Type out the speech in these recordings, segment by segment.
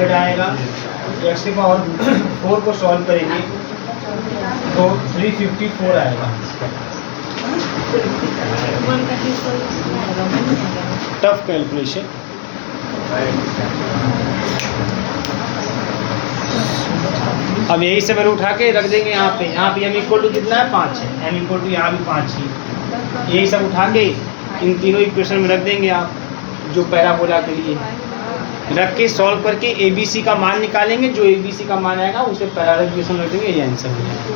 z आएगा, x की power 4 को सॉल्व करेंगे तो 354 आएगा। Tough calculation. अब यही से वैल्यू उठा के रख देंगे यहाँ पे m इक्वल टू कितना है 5 है, m इक्वल टू यहाँ भी 5 ही। यही सब उठा के इन तीनों इक्वेशन में रख देंगे आप, जो पैराबोला के लिए रख के सॉल्व करके ए बी सी का मान निकालेंगे। जो ए बी सी का मान आएगा उसे पैराबोला इक्वेशन में रख देंगे, ये आंसर हो जाएगा।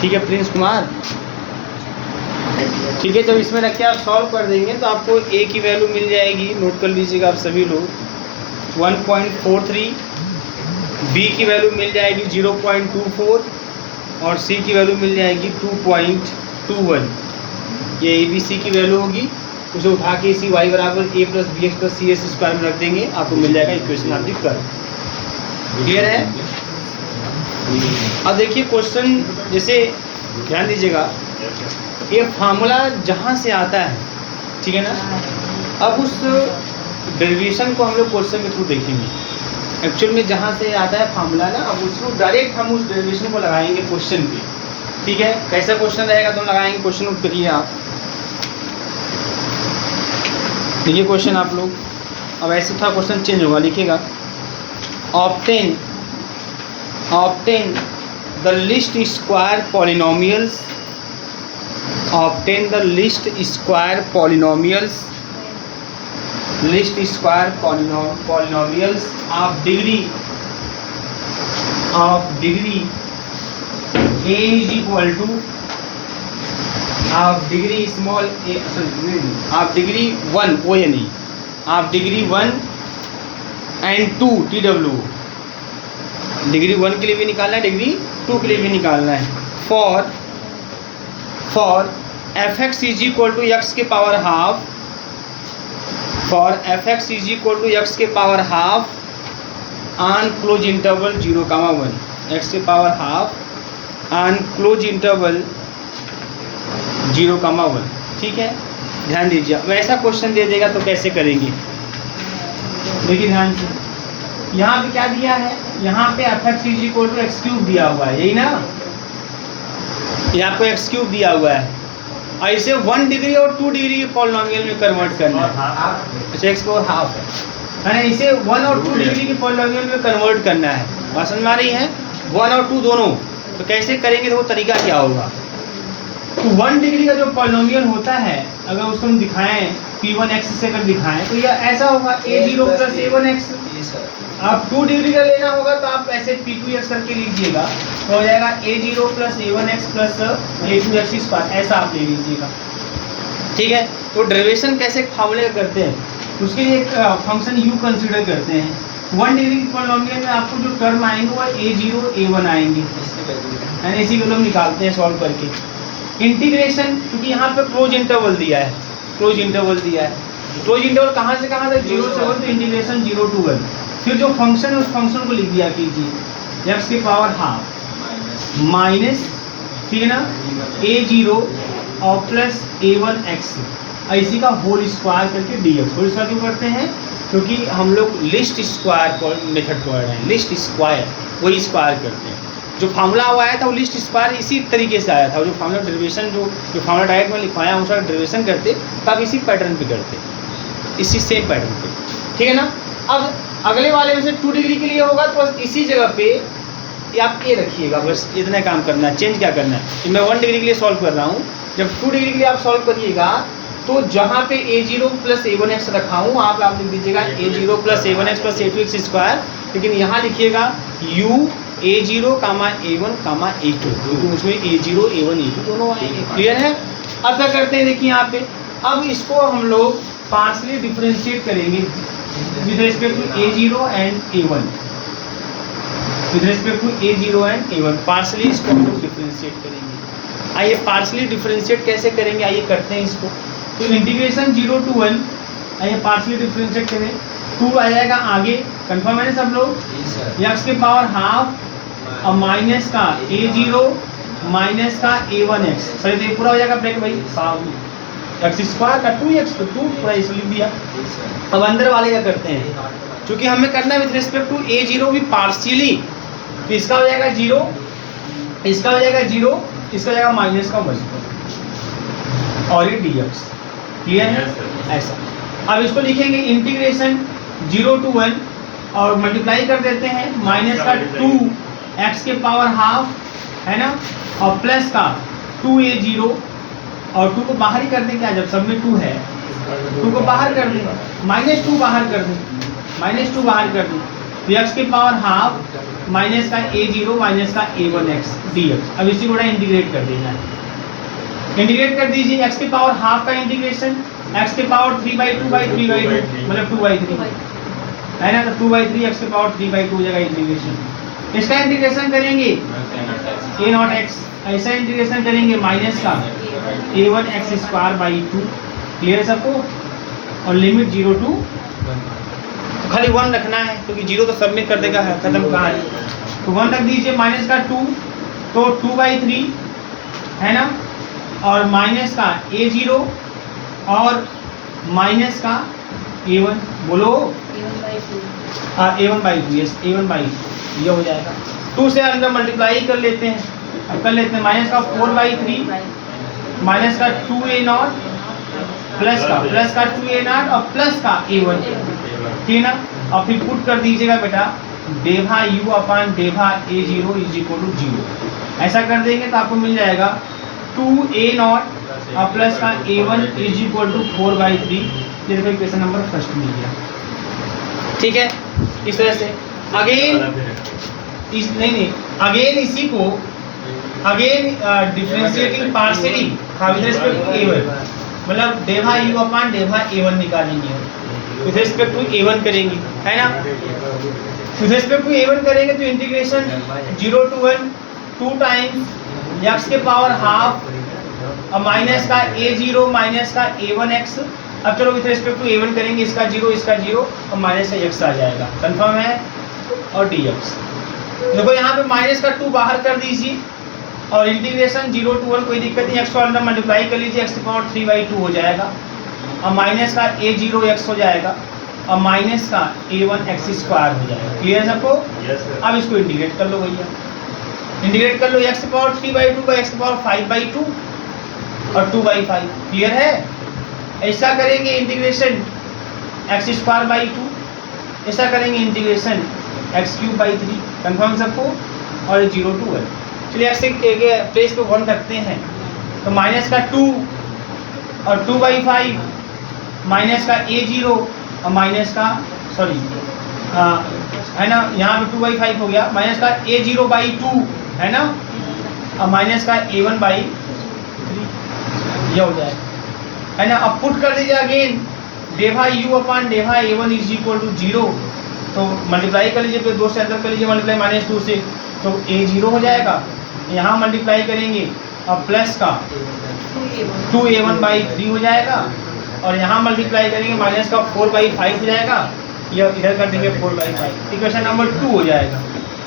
ठीक है प्रिंस कुमार, ठीक है। जब इसमें रख के आप सॉल्व कर देंगे तो आपको ए की वैल्यू मिल जाएगी, नोट कर लीजिएगा आप सभी लोग 1.43, बी की वैल्यू मिल जाएगी 0.24 और सी की वैल्यू मिल जाएगी 2.21। ये ए बी सी की वैल्यू होगी, उसे उठा के इसी y बराबर a plus B X plus C S square में रख देंगे, आपको मिल जाएगा इक्वेशन आपकी कर। क्लियर है? अब देखिए क्वेश्चन, जैसे ध्यान दीजिएगा, ये फार्मूला जहाँ से आता है, ठीक है ना, अब उस डेरिवेशन को हम लोग क्वेश्चन के थ्रू देखेंगे। एक्चुअल में जहाँ से आता है फार्मूला ना, अब उसको डायरेक्ट हम उस डेरिवेशन को लगाएंगे क्वेश्चन पे। ठीक है, कैसा क्वेश्चन रहेगा तो हम लगाएंगे, क्वेश्चन नोट करिए आप। देखिए क्वेश्चन आप लोग, अब ऐसे था क्वेश्चन चेंज होगा, लिखिएगा obtain the list square polynomials, obtain the list square polynomials of degree a is equal to of degree small a, sorry, of degree 1 ONE, of degree 1 and 2 TW। Degree 1 के लिए भी निकालना है, degree 2 के लिए भी निकालना है। For fx is equal to x के power half, for fx is equal to x के power half on close interval 0,1, x के power half on close interval 0,1। ठीक है, ध्यान दीजिए। वैसा क्वेश्चन दे देगा तो कैसे करेंगे, देखिए ध्यान से। यहाँ पे क्या दिया है, यहाँ पे fx is equal to X cube दिया हुआ है, यही ना, ये आपको एक्स क्यूब दिया हुआ है। ऐसे 1 डिग्री और 2 डिग्री के पॉलिनोमियल में कन्वर्ट करना है, अच्छा एक्स पावर हाफ है ना, इसे 1 और 2 डिग्री के पॉलिनोमियल में कन्वर्ट करना है। बात समझ में आ रही है? 1 और 2 दोनों, तो कैसे करेंगे, तो वो तरीका क्या होगा। तो 1 डिग्री का जो पॉलिनोमियल होता है, अगर उसको हम दिखाएं p1x से अगर दिखाएं तो यह ऐसा होगा a0 प्लस a1x। आप 2 डिग्री का लेना होगा तो आप ऐसे p2x करके लीजिएगा, तो हो जाएगा a0 plus a1x plus a2x square, ऐसा आप ले लीजिएगा। ठीक है, तो डेरिवेशन कैसे फार्मूले करते हैं, उसके लिए एक फंक्शन u कंसीडर करते हैं। 1 डिग्री के पॉलिनोमियल में आपको जो टर्म आएंगे वो a0 a1 आएंगे, यानी इसी को हम निकालते हैं सॉल्व करके। इंटीग्रेशन, क्योंकि यहाँ पे क्लोज इंटरवल दिया है, क्लोज इंटरवल कहाँ से कहाँ तक, 0 से 1, तो इंटीग्रेशन 0 to 1। फिर जो फंक्शन है उस फंक्शन को लिख दिया कीजिए, एक्स के पावर हाफ माइनस, ठीक है ना, a0 और प्लस a1x, इसी का होल स्क्वायर करके dx। होल स्क्वायर क्यों करते हैं, क्योंकि हम लोग लिस्ट स्क्वायर मेथड पढ़ रहे हैं, लिस्ट स्क्वायर वही स्क्वायर करते हैं। जो फार्मूला हुआ आया था वो लिस्ट स्क्वायर इसी तरीके से आया था, जो फार्मूला डेरिवेशन जो फार्मूला डायरेक्ट में लिखवाया उसका डेरिवेशन करते तब इसी पैटर्न पे करते, इसी सेम पैटर्न पे। ठीक है ना। अब अगले वाले में से 2 डिग्री के लिए होगा तो बस इसी जगह पे आप ये रखिएगा, बस इतना काम करना है। चेंज क्या करना है कि मैं 1 डिग्री के लिए सॉल्व कर रहा हूँ, जब 2 डिग्री के लिए आप सॉल्व करिएगा तो जहाँ पे a0 प्लस a1x रखा हूँ आप लिख दीजिएगा a0 plus a1x plus a2x square, लेकिन यहाँ लिखिएगा u a0 कामा a1 कामा a2, क्योंकि उसमें a0 a1 a2 दोनों आएंगे। क्लियर है। अब क्या करते हैं, देखिए यहाँ पे, अब इसको हम लोग पार्शियली डिफरेंशिएट करेंगे with respect to a0 and a1, with respect to a0 and a1 partially इसको हम लोग डिफरेंशिएट करेंगे। आइए पार्शियली डिफरेंशिएट कैसे करेंगे, आइए करते हैं इसको। तो इंटीग्रेशन 0 to 1, आइए पार्शियली डिफरेंशिएट करें, 2 आ जाएगा आगे, कंफर्म है सब लोग, एक्स के पावर हाफ और माइनस का a0 माइनस का a1x, सही तो पूरा हो जाएगा ब्रैकेट भाई साहब, एक्स स्क्वायर का 2x तो 2 पूरा इसलिए लिख दिया। अब अंदर वाले क्या करते हैं, क्योंकि हमें करना है with respect to A zero भी पार्शियली, तो इसका हो जाएगा 0, इसका हो जाएगा 0, इसका हो जाएगा माइनस का 1 और ये dx। क्लियर है? ऐसा। अब इसको लिखेंगे इंटीग्रेशन 0 to 1 और मल्टीप्लाई कर देते हैं माइनस का 2x के पावर हाफ, है ना, और प्लस का 2a0 और 2 को बाहर ही कर दें क्या, जब सब में 2 है 2 को बाहर कर दें, -2 बाहर कर दें, -2 बाहर कर दें, तो x के पावर हाफ माइनस का a0 माइनस का a1x dx। अब इसी को इंटीग्रेट कर देना है, इंटीग्रेट कर दीजिए x के पावर हाफ का इंटीग्रेशन x के पावर 3/2/3/2 मतलब 2/3 है ना, तो 2/3 x के पावर 3/2 हो जाएगा इंटीग्रेशन। इसका इंटीग्रेशन करेंगे a0x, ऐसा इंटीग्रेशन करेंगे माइनस का a1x² 2। क्लियर है सबको? और लिमिट 0 to खाली 1 रखना है क्योंकि 0 तो सबमिट कर देगा, खत्म कहाँ है, तो 1 रख दीजिए, माइनस का 2 तो 2/3 है ना, और माइनस का a0 और माइनस का a1, बोलो a1/2, यस a1/2 ये हो जाएगा। 2 से अंदर मल्टीप्लाई कर लेते हैं, अब कर लेते हैं माइनस का 4/3 माइनस का 2a0 प्लस का 2a0 और प्लस का a1, ठीक ना, और फिर पुट कर दीजिएगा बेटा डेभा u अपान डेभा a0 इज इक्वल टू 0। ऐसा कर देंगे तो आपको मिल जाएगा 2a0 और प्लस का a1 इज इक्वल टू 4/3। जैसे क्वेश्चन नंबर फर्स्ट मिल गया, ठीक है। इस तरह से अगेन अगेन इसी को again differentiating partially with respect to a1, मतलब डेभा u अपान डेभा a1 निकालेंगे, विद रिस्पेक्ट टू a1 करेंगे, है ना, विद रिस्पेक्ट टू a1 करेंगे तो इंटीग्रेशन 0 to 1 2 टाइम्स x के पावर हाफ और माइनस का a0 माइनस का a1x। अब चलो विद रिस्पेक्ट टू a1 करेंगे, इसका 0 और माइनस का x आ जाएगा, कंफर्म है, और dx। देखो यहाँ पे माइनस का 2 बाहर कर दीजिए और इंटीग्रेशन 0 to 1, कोई दिक्कत नहीं, x को अंदर मल्टीप्लाई कर लीजिए, x की पावर 3/2 हो जाएगा और माइनस का a0x हो जाएगा और माइनस का a1x² हो जाएगा। क्लियर है सबको? अब इसको इंटीग्रेट कर लो भैया, इंटीग्रेट कर लो, x की पावर 3/2 का x की पावर 5/2 और 2/5। क्लियर है? ऐसा करेंगे इंटीग्रेशन x²/2, ऐसा करेंगे इंटीग्रेशन x³ 3। कंफर्म सबको? और 0 to 1। चलिए x के प्लेस पे 1 रखते हैं, तो माइनस का 2 और 2/5 माइनस का a0 और माइनस का है ना, यहाँ पे 2/5 हो गया, माइनस का a0/2 है ना, और माइनस का a1/3 ये हो जाएगा, है ना। अब पुट कर दीजिए अगेन डेभा u अपान डेभा a1 इज इक्वल टू 0, तो मल्टीप्लाई कर लीजिए, फिर 2 से अंदर कर लीजिए, मल्टीप्लाई -2 से, तो a0 हो जाएगा, यहाँ मल्टीप्लाई करेंगे और प्लस का 2a1/3 हो जाएगा और यहाँ मल्टीप्लाई करेंगे माइनस का 4/5 हो जाएगा, यह इधर कर देंगे 4/5, इक्वेशन नंबर 2 हो जाएगा।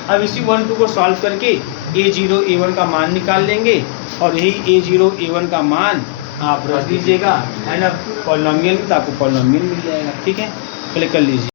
अब इसी 1 2 को सॉल्व करके a0 a1 का मान निकाल लेंगे और यही a0 a1 का मान आप रख दीजिएगा, है ना, पॉलिनोमियल, तो आपको पॉलिनोमियल मिल जाएगा। ठीक है, पहले कर लीजिए।